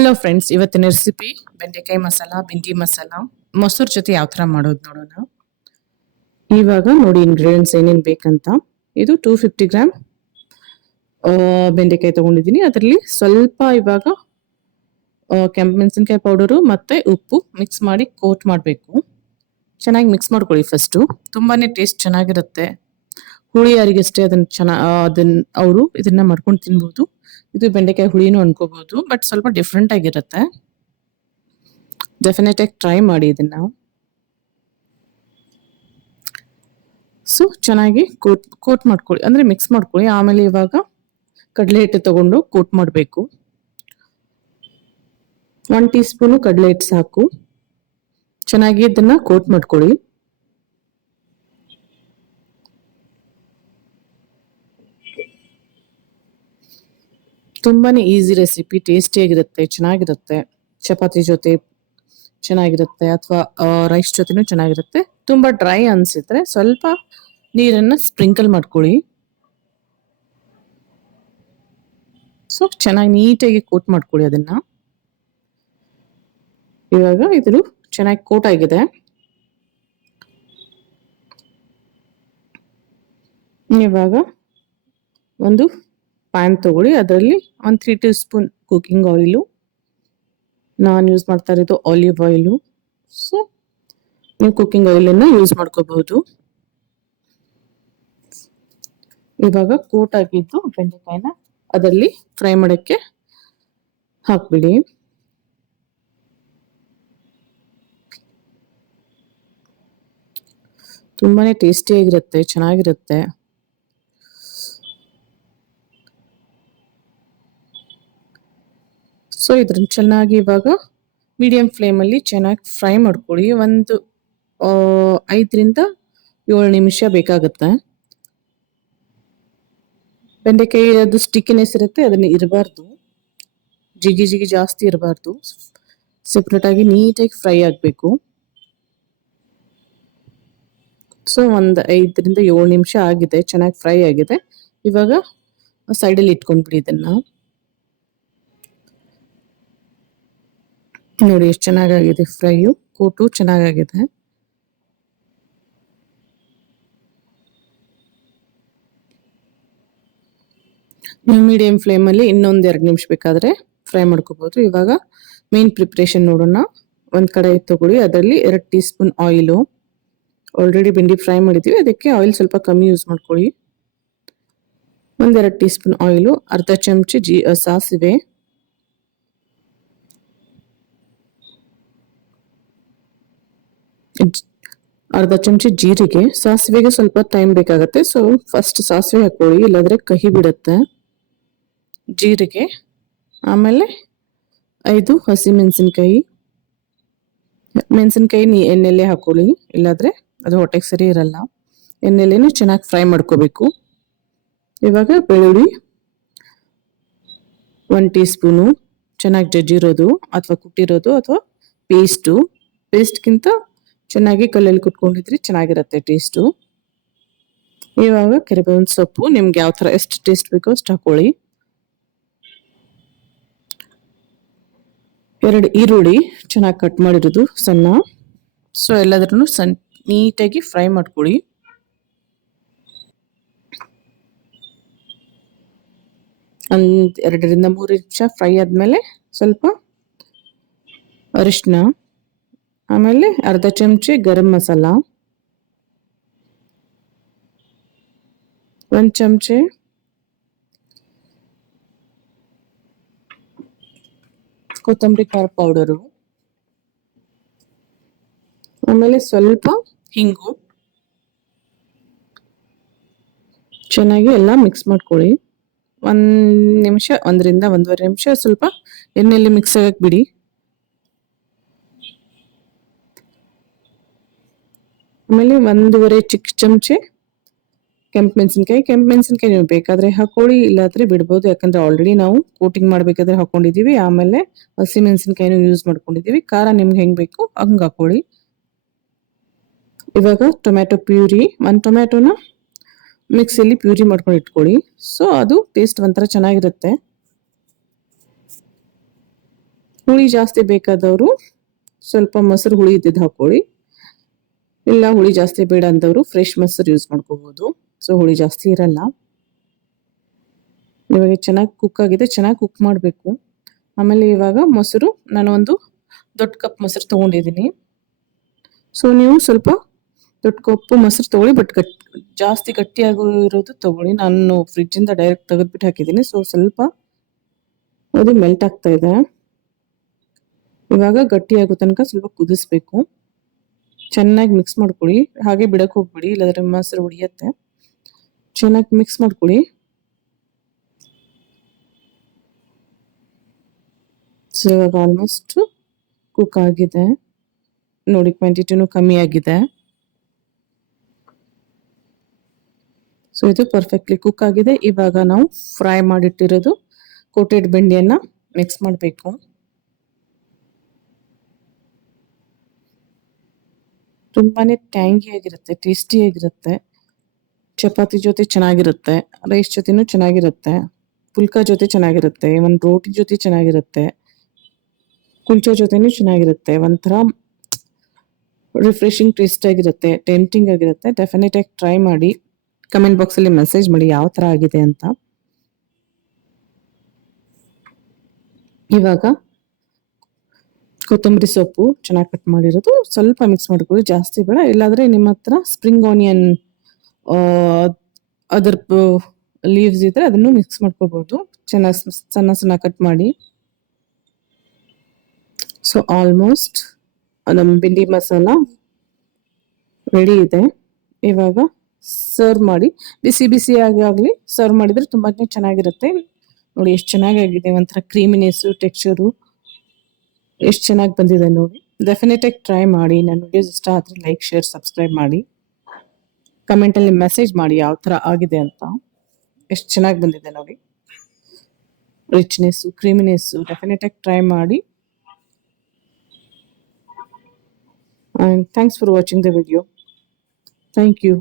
Hello friends, ಇವತ್ತಿನ recipe ಬೆಂಡೆಕಾಯಿ ಮಸಾಲ, ಬಿಂದಿ ಮಸಾಲ, ಮೊಸರು ಜೊತೆ ಯಾವ ಥರ ಮಾಡೋದು ನೋಡೋಣ. ಇವಾಗ ನೋಡಿ ಇಂಗ್ರೀಡಿಯೆಂಟ್ಸ್ ಏನೇನು ಬೇಕಂತ. ಇದು 250 ಗ್ರಾಮ್ ಬೆಂಡೆಕಾಯಿ ತಗೊಂಡಿದ್ದೀನಿ. ಅದರಲ್ಲಿ ಸ್ವಲ್ಪ ಇವಾಗ ಕೆಂಪು ಮೆಣಸಿನ್ಕಾಯಿ ಪೌಡರು ಮತ್ತು ಉಪ್ಪು ಮಿಕ್ಸ್ ಮಾಡಿ ಕೋಟ್ ಮಾಡಬೇಕು. ಚೆನ್ನಾಗಿ ಮಿಕ್ಸ್ ಮಾಡ್ಕೊಳ್ಳಿ ಫಸ್ಟು. ತುಂಬಾ ಟೇಸ್ಟ್ ಚೆನ್ನಾಗಿರುತ್ತೆ. ಹುಳಿ ಯಾರಿಗಷ್ಟೇ ಅವರು ಇದನ್ನ ಮಾಡ್ಕೊಂಡು ತಿನ್ಬೋದು. ಇದು ಬೆಂಡೆಕಾಯಿ ಹುಳಿನೂ ಅನ್ಕೋಬಹುದು, ಬಟ್ ಸ್ವಲ್ಪ ಡಿಫ್ರೆಂಟ್ ಆಗಿರುತ್ತೆ. ಡೆಫಿನೆಟ್ ಆಗಿ ಟ್ರೈ ಮಾಡಿ ಇದನ್ನ. ಸೊ ಚೆನ್ನಾಗಿ ಕೋಟ್ ಮಾಡ್ಕೊಳ್ಳಿ, ಅಂದ್ರೆ ಮಿಕ್ಸ್ ಮಾಡ್ಕೊಳ್ಳಿ. ಆಮೇಲೆ ಇವಾಗ ಕಡಲೆ ಹಿಟ್ಟು ತಗೊಂಡು ಕೋಟ್ ಮಾಡಬೇಕು. 1 ಟೀ ಸ್ಪೂನು ಕಡಲೆ ಹಿಟ್ಟು ಸಾಕು. ಚೆನ್ನಾಗಿ ಇದನ್ನ ಕೋಟ್ ಮಾಡ್ಕೊಳ್ಳಿ. ತುಂಬಾನೇ ಈಸಿ ರೆಸಿಪಿ, ಟೇಸ್ಟಿಯಾಗಿರುತ್ತೆ, ಚೆನ್ನಾಗಿರುತ್ತೆ. ಚಪಾತಿ ಜೊತೆ ಚೆನ್ನಾಗಿರುತ್ತೆ, ಅಥವಾ ರೈಸ್ ಜೊತೆನೂ ಚೆನ್ನಾಗಿರುತ್ತೆ. ತುಂಬಾ ಡ್ರೈ ಅನ್ಸಿದ್ರೆ ಸ್ವಲ್ಪ ನೀರನ್ನ ಸ್ಪ್ರಿಂಕಲ್ ಮಾಡ್ಕೊಳ್ಳಿ. ಸೊ ಚೆನ್ನಾಗಿ ನೀಟಾಗಿ ಕೋಟ್ ಮಾಡ್ಕೊಳ್ಳಿ ಅದನ್ನ. ಇವಾಗ ಇದು ಚೆನ್ನಾಗಿ ಕೋಟ್ ಆಗಿದೆ. ಇವಾಗ ಒಂದು ಪ್ಯಾನ್ ತಗೊಳ್ಳಿ. ಅದರಲ್ಲಿ 3 ಟೀ ಸ್ಪೂನ್ ಕುಕಿಂಗ್ ಆಯಿಲು. ನಾನು ಯೂಸ್ ಮಾಡ್ತಾ ಇರೋದು ಆಲಿವ್ ಆಯಿಲು. ಸೊ ನೀವು ಕುಕಿಂಗ್ ಆಯಿಲನ್ನು ಯೂಸ್ ಮಾಡ್ಕೋಬಹುದು. ಇವಾಗ ಕೋಟ್ ಆಗಿದ್ದು ಬೆಂಡೆಕಾಯಿನ ಅದರಲ್ಲಿ ಫ್ರೈ ಮಾಡೋಕ್ಕೆ ಹಾಕ್ಬಿಡಿ. ತುಂಬಾನೇ ಟೇಸ್ಟಿಯಾಗಿರುತ್ತೆ, ಚೆನ್ನಾಗಿರುತ್ತೆ. ಸೊ ಇದ್ರನ್ನ ಚೆನ್ನಾಗಿ ಇವಾಗ ಮೀಡಿಯಂ ಫ್ಲೇಮಲ್ಲಿ ಚೆನ್ನಾಗಿ ಫ್ರೈ ಮಾಡ್ಕೊಳ್ಳಿ. ಒಂದು 5 ರಿಂದ 7 ನಿಮಿಷ ಬೇಕಾಗುತ್ತೆ. ಬೆಂಡೆಕಾಯಿ ಅದು ಸ್ಟಿಕ್ಕಿನೆಸ್ ಇರುತ್ತೆ, ಅದನ್ನ ಇರಬಾರ್ದು, ಜಿಗಿ ಜಾಸ್ತಿ ಇರಬಾರ್ದು. ಸೆಪ್ರೇಟ್ ಆಗಿ ನೀಟಾಗಿ ಫ್ರೈ ಆಗಬೇಕು. ಸೊ ಒಂದು 5 ರಿಂದ 7 ನಿಮಿಷ ಆಗಿದೆ, ಚೆನ್ನಾಗಿ ಫ್ರೈ ಆಗಿದೆ. ಇವಾಗ ಸೈಡಲ್ಲಿ ಇಟ್ಕೊಂಡ್ಬಿಡಿ ಇದನ್ನ. ನೋಡಿ ಎಷ್ಟು ಚೆನ್ನಾಗಾಗಿದೆ ಫ್ರೈಯು, ಕೋಟು ಚೆನ್ನಾಗಾಗಿದೆ. ನೀವು ಮೀಡಿಯಂ ಫ್ಲೇಮಲ್ಲಿ ಇನ್ನೊಂದು 2 ನಿಮಿಷ ಬೇಕಾದ್ರೆ ಫ್ರೈ ಮಾಡ್ಕೋಬಹುದು. ಇವಾಗ ಮೇನ್ ಪ್ರಿಪ್ರೇಷನ್ ನೋಡೋಣ. ಒಂದು ಕಡೆ ತಗೊಳ್ಳಿ, ಅದರಲ್ಲಿ 2 ಟೀ ಸ್ಪೂನ್ ಆಯಿಲು. ಆಲ್ರೆಡಿ ಬೆಂಡಿ ಫ್ರೈ ಮಾಡಿದ್ದೀವಿ, ಅದಕ್ಕೆ ಆಯಿಲ್ ಸ್ವಲ್ಪ ಕಮ್ಮಿ ಯೂಸ್ ಮಾಡ್ಕೊಳ್ಳಿ. 1-2 ಟೀ ಸ್ಪೂನ್ ಆಯಿಲು, ಅರ್ಧ ಚಮಚ ಸಾಸಿವೆ, ಅರ್ಧ ಚಮಚ ಜೀರಿಗೆ. ಸಾಸಿವೆಗೆ ಸ್ವಲ್ಪ ಟೈಮ್ ಬೇಕಾಗುತ್ತೆ, ಸೊ ಫಸ್ಟ್ ಸಾಸಿವೆ ಹಾಕೊಳ್ಳಿ, ಇಲ್ಲಾಂದ್ರೆ ಕಹಿ ಬಿಡುತ್ತೆ. ಜೀರಿಗೆ, ಆಮೇಲೆ 5 ಹಸಿ ಮೆಣಸಿನ್ಕಾಯಿ. ಎಣ್ಣೆಲೆ ಹಾಕೊಳ್ಳಿ, ಇಲ್ಲಾಂದ್ರೆ ಅದು ಹೊಟ್ಟೆಗೆ ಸರಿ ಇರಲ್ಲ. ಎಣ್ಣೆಲೇನು ಚೆನ್ನಾಗಿ ಫ್ರೈ ಮಾಡ್ಕೋಬೇಕು. ಇವಾಗ ಬೆಳ್ಳುಳ್ಳಿ 1 ಟೀ ಸ್ಪೂನು, ಚೆನ್ನಾಗಿ ಜಜ್ಜಿರೋದು ಅಥವಾ ಕುಟ್ಟಿರೋದು ಅಥವಾ ಪೇಸ್ಟ್ಗಿಂತ ಚೆನ್ನಾಗಿ ಕಲ್ಲಲ್ಲಿ ಕುಟ್ಕೊಂಡಿದ್ರಿ ಚೆನ್ನಾಗಿರುತ್ತೆ ಟೇಸ್ಟು. ಇವಾಗ ಕರಿಬೇವಿನ ಸೊಪ್ಪು ನಿಮ್ಗೆ ಯಾವ ಥರ ಎಷ್ಟು ಟೇಸ್ಟ್ ಬೇಕೋ ಅಷ್ಟು ಹಾಕೊಳ್ಳಿ. 2 ಈರುಳ್ಳಿ ಚೆನ್ನಾಗಿ ಕಟ್ ಮಾಡಿರೋದು ಸಣ್ಣ. ಸೊ ಎಲ್ಲಾದ್ರೂ ನೀಟಾಗಿ ಫ್ರೈ ಮಾಡ್ಕೊಳ್ಳಿ. ಒಂದು 2 ರಿಂದ 3 ನಿಮಿಷ ಫ್ರೈ ಆದ್ಮೇಲೆ ಸ್ವಲ್ಪ ಅರಿಶಿನ, ಆಮೇಲೆ ಅರ್ಧ ಚಮಚ ಗರಂ ಮಸಾಲ, 1 ಚಮಚ ಕೊತ್ತಂಬರಿ ಖಾರ ಪೌಡರು, ಆಮೇಲೆ ಸ್ವಲ್ಪ ಹಿಂಗು. ಚೆನ್ನಾಗಿ ಎಲ್ಲ ಮಿಕ್ಸ್ ಮಾಡ್ಕೊಳ್ಳಿ. 1 ನಿಮಿಷ, 1 ರಿಂದ 1.5 ನಿಮಿಷ ಸ್ವಲ್ಪ ಎಣ್ಣೆಯಲ್ಲಿ ಮಿಕ್ಸ್ ಆಗಕ್ಕೆ ಬಿಡಿ. ಆಮೇಲೆ 1.5 ಚಿಕ್ಕ ಚಮಚೆ ಕೆಂಪು ಮೆಣಸಿನ್ಕಾಯಿ ನೀವು ಬೇಕಾದ್ರೆ ಹಾಕೊಳ್ಳಿ, ಇಲ್ಲಾಂದ್ರೆ ಬಿಡ್ಬೋದು. ಯಾಕಂದ್ರೆ ಆಲ್ರೆಡಿ ನಾವು ಕೋಟಿಂಗ್ ಮಾಡ್ಬೇಕಾದ್ರೆ ಹಾಕೊಂಡಿದೀವಿ. ಆಮೇಲೆ ಹಸಿ ಮೆಣಸಿನ್ಕಾಯಿನೂ ಯೂಸ್ ಮಾಡ್ಕೊಂಡಿದೀವಿ. ಖಾರ ನಿಮ್ಗೆ ಹೆಂಗ್ ಬೇಕು ಹಂಗೆ ಹಾಕೊಳ್ಳಿ. ಇವಾಗ ಟೊಮ್ಯಾಟೊ ಪ್ಯೂರಿ, 1 ಟೊಮ್ಯಾಟೊನ ಮಿಕ್ಸಿಯಲ್ಲಿ ಪ್ಯೂರಿ ಮಾಡ್ಕೊಂಡು ಇಟ್ಕೊಳ್ಳಿ. ಸೊ ಅದು ಟೇಸ್ಟ್ ಒಂಥರ ಚೆನ್ನಾಗಿರುತ್ತೆ. ಹುಳಿ ಜಾಸ್ತಿ ಬೇಕಾದವರು ಸ್ವಲ್ಪ ಮೊಸರು ಹುಳಿ ಇದ್ದಿದ್ದು ಹಾಕೊಳ್ಳಿ. ಇಲ್ಲ ಹುಳಿ ಜಾಸ್ತಿ ಬೇಡ ಅಂದವರು ಫ್ರೆಶ್ ಮೊಸರು ಯೂಸ್ ಮಾಡ್ಕೋಬಹುದು. ಸೊ ಹುಳಿ ಜಾಸ್ತಿ ಇರಲ್ಲ. ಇವಾಗ ಚೆನ್ನಾಗಿ ಕುಕ್ ಆಗಿದೆ, ಚೆನ್ನಾಗಿ ಕುಕ್ ಮಾಡಬೇಕು. ಆಮೇಲೆ ಇವಾಗ ಮೊಸರು ನಾನು ಒಂದು ದೊಡ್ಡ ಕಪ್ ಮೊಸರು ತಗೊಂಡಿದ್ದೀನಿ. ಸೊ ನೀವು ಸ್ವಲ್ಪ ದೊಡ್ಡ ಕಪ್ಪು ಮೊಸರು ತಗೊಳ್ಳಿ, ಬಟ್ ಜಾಸ್ತಿ ಗಟ್ಟಿಯಾಗಿ ಇರೋದು ತಗೊಳ್ಳಿ. ನಾನು ಫ್ರಿಡ್ಜಿಂದ ಡೈರೆಕ್ಟ್ ತೆಗೆದ್ಬಿಟ್ಟು ಹಾಕಿದ್ದೀನಿ. ಸೊ ಸ್ವಲ್ಪ ಅದು ಮೆಲ್ಟ್ ಆಗ್ತಾ ಇದೆ. ಇವಾಗ ಗಟ್ಟಿಯಾಗೋ ತನಕ ಸ್ವಲ್ಪ ಕುದಿಸ್ಬೇಕು. ಚೆನ್ನಾಗಿ ಮಿಕ್ಸ್ ಮಾಡ್ಕೊಳ್ಳಿ, ಹಾಗೆ ಬಿಡಕ್ಕೆ ಹೋಗ್ಬಿಡಿ, ಇಲ್ಲಾಂದ್ರೆ ಮೊಸರು ಉಳಿಯತ್ತೆ. ಚೆನ್ನಾಗಿ ಮಿಕ್ಸ್ ಮಾಡ್ಕೊಳ್ಳಿ. ಸೊ ಇವಾಗ ಆಲ್ಮೋಸ್ಟ್ ಕುಕ್ ಆಗಿದೆ ನೋಡಿ, ಕ್ವಾಂಟಿಟಿನೂ ಕಮ್ಮಿ ಆಗಿದೆ. ಸೊ ಇದು ಪರ್ಫೆಕ್ಟ್ಲಿ ಕುಕ್ ಆಗಿದೆ. ಇವಾಗ ನಾವು ಫ್ರೈ ಮಾಡಿಟ್ಟಿರೋದು ಕೋಟೆಡ್ ಬೆಂಡಿಯನ್ನ ಮಿಕ್ಸ್ ಮಾಡಬೇಕು. ತುಂಬಾನೇ ಟ್ಯಾಂಗಿ ಆಗಿರುತ್ತೆ, ಟೇಸ್ಟಿ ಆಗಿರುತ್ತೆ. ಚಪಾತಿ ಜೊತೆ ಚೆನ್ನಾಗಿರುತ್ತೆ, ರೈಸ್ ಜೊತೆನೂ ಚೆನ್ನಾಗಿರುತ್ತೆ, ಪುಲ್ಕಾ ಜೊತೆ ಚೆನ್ನಾಗಿರುತ್ತೆ, ಒಂದು ರೋಟಿ ಜೊತೆ ಚೆನ್ನಾಗಿರುತ್ತೆ, ಕುಲ್ಚಾ ಜೊತೆನೂ ಚೆನ್ನಾಗಿರುತ್ತೆ. ಒಂಥರ ರಿಫ್ರೆಶಿಂಗ್ ಟೇಸ್ಟ್ ಆಗಿರುತ್ತೆ, ಟೆಂಪ್ಟಿಂಗ್ ಆಗಿರುತ್ತೆ. ಡೆಫಿನೆಟ್ ಆಗಿ ಟ್ರೈ ಮಾಡಿ. ಕಮೆಂಟ್ ಬಾಕ್ಸ್ ಅಲ್ಲಿ ಮೆಸೇಜ್ ಮಾಡಿ ಯಾವ ತರ ಆಗಿದೆ ಅಂತ. ಇವಾಗ ಕೊತ್ತಂಬರಿ ಸೊಪ್ಪು ಚೆನ್ನಾಗಿ ಕಟ್ ಮಾಡಿರೋದು ಸ್ವಲ್ಪ ಮಿಕ್ಸ್ ಮಾಡ್ಕೊಳ್ಳಿ, ಜಾಸ್ತಿ ಬೇಡ. ಇಲ್ಲಾಂದ್ರೆ ನಿಮ್ಮ ಹತ್ರ ಸ್ಪ್ರಿಂಗ್ ಆನಿಯನ್ ಅದರ ಲೀವ್ಸ್ ಇದ್ರೆ ಅದನ್ನು ಮಿಕ್ಸ್ ಮಾಡ್ಕೋಬಹುದು. ಚೆನ್ನಾಗಿ ಸಣ್ಣ ಸಣ್ಣ ಕಟ್ ಮಾಡಿ. ಸೊ ಆಲ್ಮೋಸ್ಟ್ ನಮ್ಮ ಬಿಂಡಿ ಮಸಾಲ ರೆಡಿ ಇದೆ. ಇವಾಗ ಸರ್ವ್ ಮಾಡಿ, ಬಿಸಿ ಬಿಸಿಯಾಗಿ ಆಗಲಿ ಸರ್ವ್ ಮಾಡಿದ್ರೆ ತುಂಬಾನೇ ಚೆನ್ನಾಗಿರುತ್ತೆ. ನೋಡಿ ಎಷ್ಟು ಚೆನ್ನಾಗಿದೆ, ಒಂಥರ ಕ್ರೀಮಿನೆಸ್ ಟೆಕ್ಸ್ಚರು ಎಷ್ಟು ಚೆನ್ನಾಗಿ ಬಂದಿದೆ ನೋಡಿ. ಡೆಫಿನೆಟ್ ಆಗಿ ಟ್ರೈ ಮಾಡಿ. ನನ್ನ ವಿಡಿಯೋಸ್ ಇಷ್ಟ ಆದರೆ ಲೈಕ್, ಶೇರ್, ಸಬ್ಸ್ಕ್ರೈಬ್ ಮಾಡಿ. ಕಮೆಂಟಲ್ಲಿ ಮೆಸೇಜ್ ಮಾಡಿ ಯಾವ ಥರ ಆಗಿದೆ ಅಂತ. ಎಷ್ಟು ಚೆನ್ನಾಗಿ ಬಂದಿದೆ ನೋಡಿ, ರಿಚ್ನೆಸ್ಸು, ಕ್ರೀಮಿನೆಸ್ಸು. ಡೆಫಿನೆಟ್ ಆಗಿ ಟ್ರೈ ಮಾಡಿ. And thanks for watching the video. Thank you.